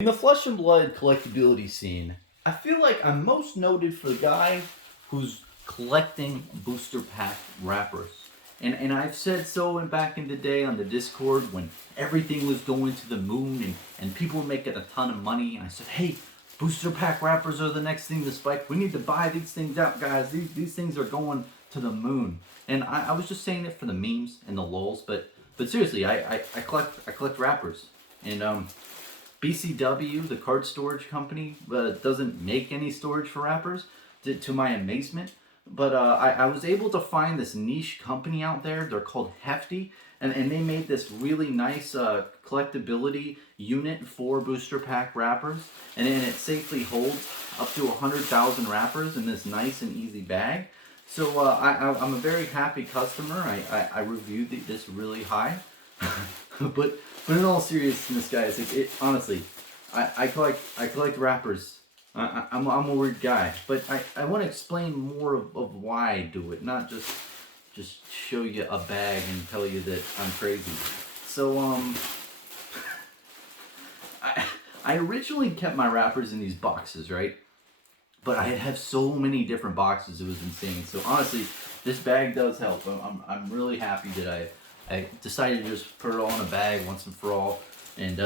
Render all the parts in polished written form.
In the Flesh and Blood collectability scene, I feel like I'm most noted for the guy who's collecting booster pack wrappers. And I've said so back in the day on the Discord when everything was going to the moon and people were making a ton of money. And I said, hey, booster pack wrappers are the next thing to spike. We need to buy these things out, guys. These things are going to the moon. And I was just saying it for the memes and the lulz, but seriously, I collect wrappers. And BCW, the card storage company, doesn't make any storage for wrappers, to my amazement. But I was able to find this niche company out there. They're called Hefty, and they made this really nice collectability unit for booster pack wrappers. And then it safely holds up to 100,000 wrappers in this nice and easy bag. So I'm a very happy customer. I reviewed this really high. But in all seriousness, guys, honestly, I collect wrappers. I'm a weird guy, but I want to explain more of why I do it, not just show you a bag and tell you that I'm crazy. So I originally kept my wrappers in these boxes, right? But I have so many different boxes, it was insane. So honestly, this bag does help. I'm really happy that I decided to just put it all in a bag once and for all. And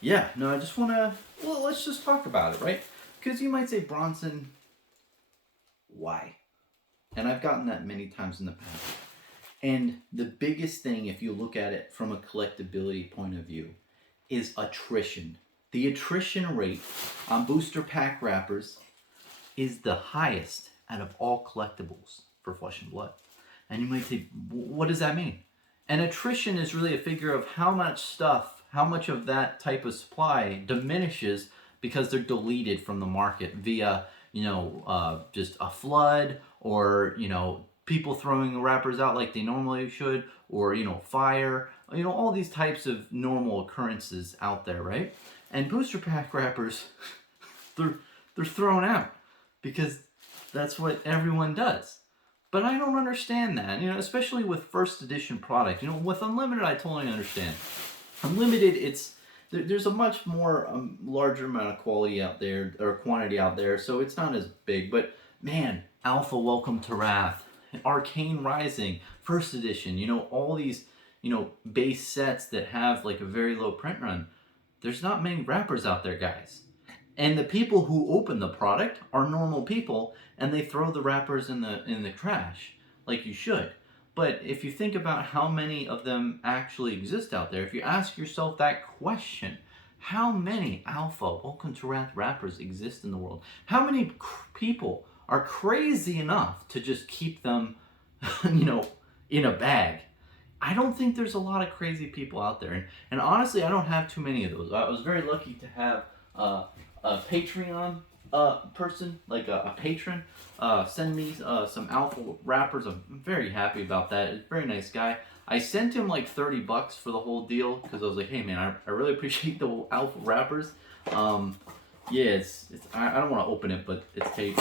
yeah, no, I just want to, well, let's just talk about it, right? Because you might say, Bronson, why? And I've gotten that many times in the past. And the biggest thing, if you look at it from a collectability point of view, is attrition. The attrition rate on booster pack wrappers is the highest out of all collectibles for Flesh and Blood. And you might say, what does that mean? And attrition is really a figure of how much stuff, how much of that type of supply diminishes because they're deleted from the market via, just a flood, or, people throwing the wrappers out like they normally should, or, fire, all these types of normal occurrences out there, right? And booster pack wrappers, they're thrown out because that's what everyone does. But I don't understand that, especially with first edition product. With Unlimited, I totally understand. Unlimited, there's a much more larger amount of quality out there, or quantity out there, so it's not as big. But man, Alpha Welcome to Wrath, Arcane Rising, first edition, all these, base sets that have like a very low print run. There's not many wrappers out there, guys. And the people who open the product are normal people, and they throw the wrappers in the trash, like you should. But if you think about how many of them actually exist out there, if you ask yourself that question, how many Alpha Welcome to Wrath wrappers exist in the world? How many people are crazy enough to just keep them, in a bag? I don't think there's a lot of crazy people out there. And honestly, I don't have too many of those. I was very lucky to have a Patreon person, like a patron, send me some Alpha wrappers. I'm very happy about that. It's a very nice guy. I sent him like $30 for the whole deal because I was like, hey man, I really appreciate the Alpha wrappers. Yeah, I don't want to open it, but it's tape.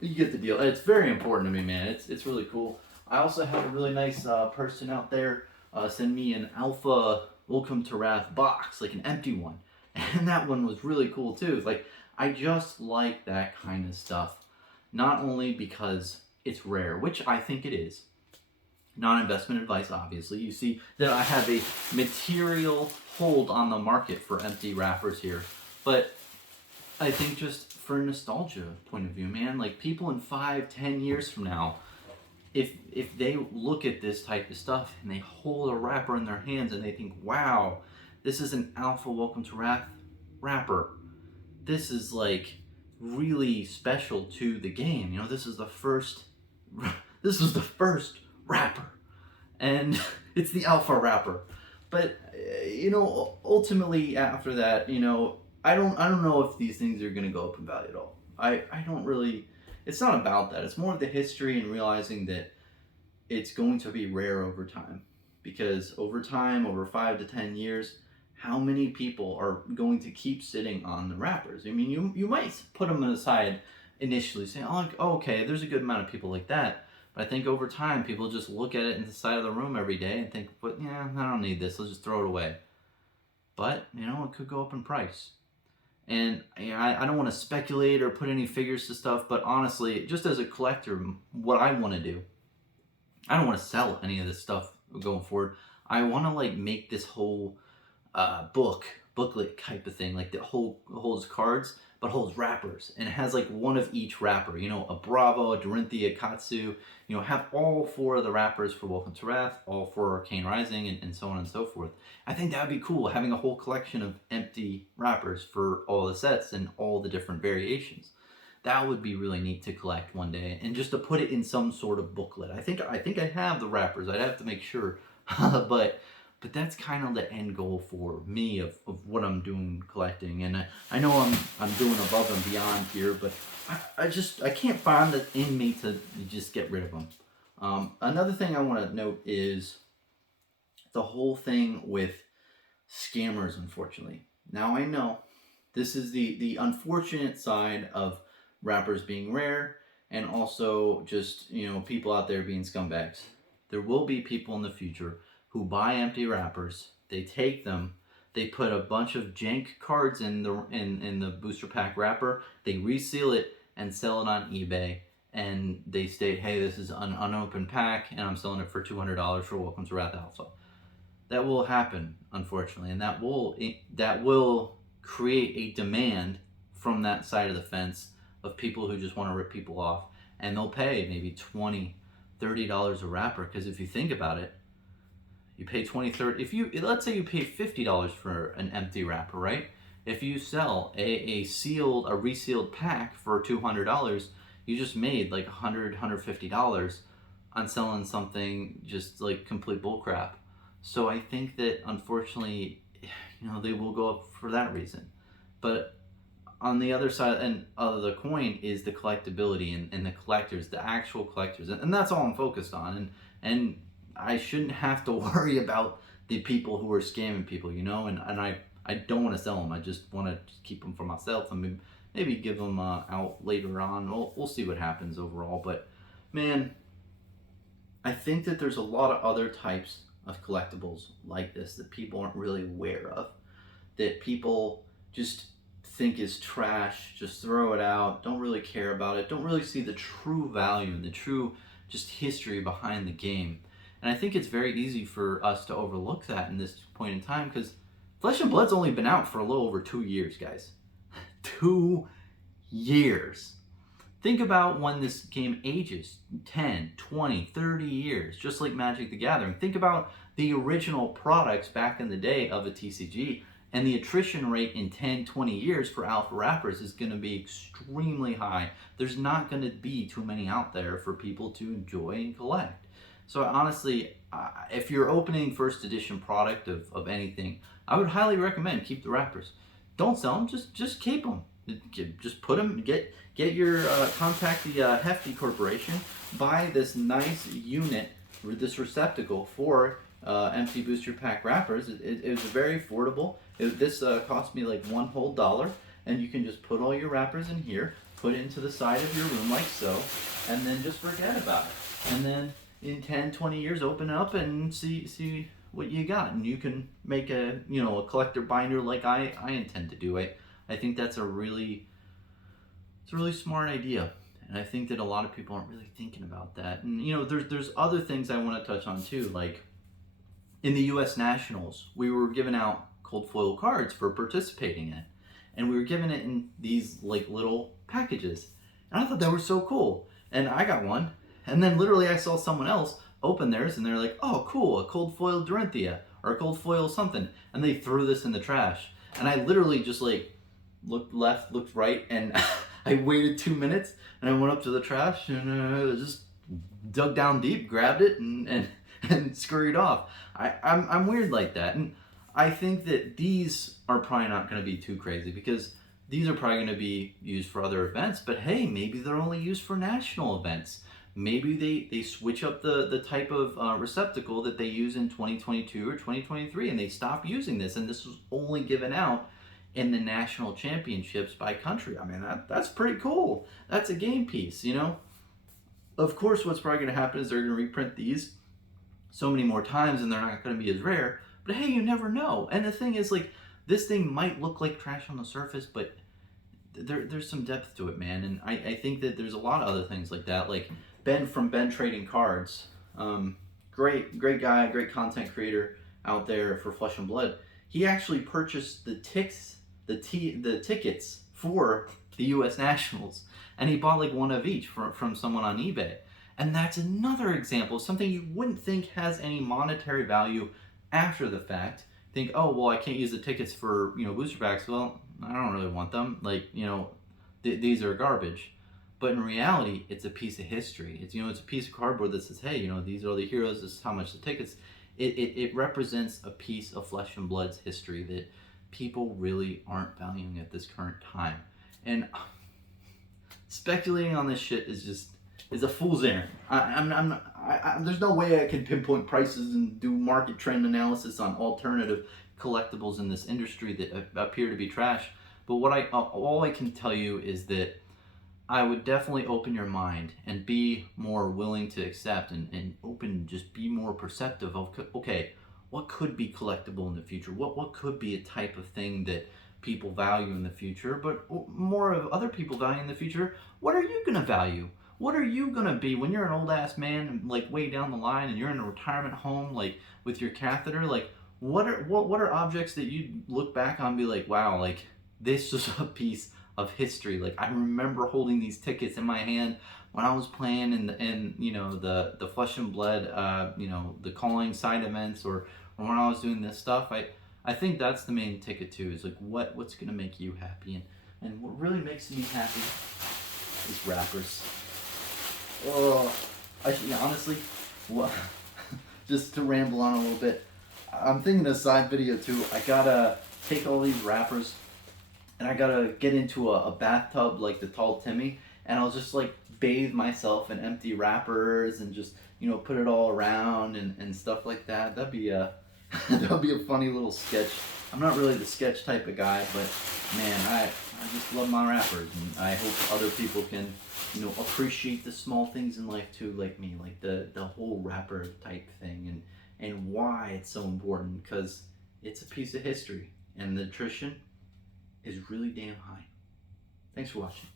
You get the deal. It's very important to me, man. It's really cool. I also had a really nice person out there send me an Alpha Welcome to Wrath box, like an empty one. And that one was really cool too. Like, I just like that kind of stuff. Not only because it's rare, which I think it is. Non-investment advice, obviously. You see that I have a material hold on the market for empty wrappers here. But I think just for a nostalgia point of view, man, like people in 5-10 years from now, if they look at this type of stuff and they hold a wrapper in their hands and they think, wow, this is an Alpha Welcome to Wrath wrapper. This is like really special to the game. This is the first wrapper, and it's the Alpha wrapper. But ultimately after that, I don't know if these things are gonna go up in value at all. I don't really. It's not about that. It's more of the history and realizing that it's going to be rare over time, because over time, over 5 to 10 years, how many people are going to keep sitting on the wrappers? I mean, you might put them aside initially, saying, oh, okay, there's a good amount of people like that. But I think over time, people just look at it in the side of the room every day and think, but yeah, I don't need this. Let's just throw it away. But, it could go up in price. And I don't want to speculate or put any figures to stuff, but honestly, just as a collector, what I want to do, I don't want to sell any of this stuff going forward. I want to like make this whole booklet type of thing, like that holds cards but holds wrappers, and it has like one of each wrapper. You know, a Bravo, a Dorinthia, a Katsu. You know, have all 4 of the wrappers for Welcome to Wrath, all 4 Arcane Rising, and so on and so forth. I think that would be cool, having a whole collection of empty wrappers for all the sets and all the different variations. That would be really neat to collect one day, and just to put it in some sort of booklet. I think I have the wrappers. I'd have to make sure, but that's kind of the end goal for me of what I'm doing collecting. And I know I'm doing above and beyond here, but I can't find it in me to just get rid of them. Another thing I want to note is the whole thing with scammers, unfortunately. Now I know this is the unfortunate side of wrappers being rare, and also just, you know, people out there being scumbags. There will be people in the future who buy empty wrappers, they take them, they put a bunch of jank cards in the booster pack wrapper, they reseal it and sell it on eBay, and they state, hey, this is an unopened pack and I'm selling it for $200 for Welcome to Wrath Alpha. That will happen, unfortunately, and that will create a demand from that side of the fence of people who just want to rip people off, and they'll pay maybe $20, $30 a wrapper. Because if you think about it, you pay 20, 30. If you, let's say you pay $50 for an empty wrapper, right? If you sell a resealed pack for $200, you just made like $100, $150 on selling something just like complete bullcrap. So I think that unfortunately, you know, they will go up for that reason. But on the other side and of the coin is the collectability and the collectors, the actual collectors, and that's all I'm focused on. And I shouldn't have to worry about the people who are scamming people, you know. And I don't want to sell them. I just want to keep them for myself. I mean, maybe give them out later on. We'll see what happens overall. But man, I think that there's a lot of other types of collectibles like this that people aren't really aware of, that people just think is trash, just throw it out, don't really care about it, don't really see the true value and the true just history behind the game. And I think it's very easy for us to overlook that in this point in time, because Flesh and Blood's only been out for a little over 2 years, guys. 2 years. Think about when this game ages, 10, 20, 30 years, just like Magic the Gathering. Think about the original products back in the day of a TCG, and the attrition rate in 10, 20 years for alpha wrappers is going to be extremely high. There's not going to be too many out there for people to enjoy and collect. So honestly, if you're opening first edition product of anything, I would highly recommend keep the wrappers. Don't sell them, just keep them. Just put them, get your, contact the Hefty Corporation, buy this nice unit, this receptacle for empty booster pack wrappers. It was very affordable. This cost me like $1 whole, and you can just put all your wrappers in here, put it into the side of your room like so, and then just forget about it. And then in 10, 20 years, open it up and see what you got, and you can make a collector binder like I intend to do. I think that's a really smart idea, and I think that a lot of people aren't really thinking about that. And there's other things I want to touch on too, like in the U.S. Nationals, we were giving out cold foil cards for participating in it, and we were giving it in these like little packages, and I thought that was so cool, and I got one, and then literally I saw someone else open theirs, and they're like, oh cool, a cold foil Dorinthia or a cold foil something, and they threw this in the trash, and I literally just like looked left, looked right, and I waited 2 minutes, and I went up to the trash and just dug down deep, grabbed it, and scurried off. I'm weird like that, and I think that these are probably not going to be too crazy, because these are probably going to be used for other events, but hey, maybe they're only used for national events. Maybe they switch up the type of receptacle that they use in 2022 or 2023, and they stop using this, and this was only given out in the national championships by country. I mean, that's pretty cool. That's a game piece, Of course, what's probably going to happen is they're going to reprint these so many more times, and they're not going to be as rare. But hey, you never know. And the thing is, like, this thing might look like trash on the surface, but there's some depth to it, man. And I think that there's a lot of other things like that. Like Ben from Ben Trading Cards, great guy, great content creator out there for Flesh and Blood. He actually purchased the tickets for the U.S. Nationals, and he bought like one of each from someone on eBay. And that's another example of something you wouldn't think has any monetary value after the fact. Think, oh well, I can't use the tickets for booster packs. Well, I don't really want them. Like these are garbage. But in reality, it's a piece of history. It's a piece of cardboard that says, hey, these are the heroes. This is how much the tickets. It represents a piece of Flesh and Blood's history that people really aren't valuing at this current time. And speculating on this shit is a fool's errand. There's no way I can pinpoint prices and do market trend analysis on alternative collectibles in this industry that appear to be trash. But all I can tell you is that I would definitely open your mind and be more willing to accept and open, just be more perceptive of, okay, what could be collectible in the future? What could be a type of thing that people value in the future, but more of other people value in the future? What are you going to value? What are you going to be when you're an old ass man, like way down the line, and you're in a retirement home, like with your catheter? Like, what are objects that you look back on and be like, wow, like this is a piece of history. Like I remember holding these tickets in my hand when I was playing in the Flesh and Blood, the calling side events, or when I was doing this stuff. I think that's the main ticket too, is like what's gonna make you happy, and what really makes me happy is wrappers. Oh, honestly, what? Just to ramble on a little bit, I'm thinking a side video too. I gotta take all these wrappers and I gotta get into a bathtub like the Tall Timmy, and I'll just like bathe myself in empty wrappers and just put it all around and stuff like that. That'd be a that'd be a funny little sketch. I'm not really the sketch type of guy, but man, I just love my wrappers, and I hope other people can appreciate the small things in life too, like me, like the whole wrapper type thing, and why it's so important, because it's a piece of history, and the attrition is really damn high. Thanks for watching.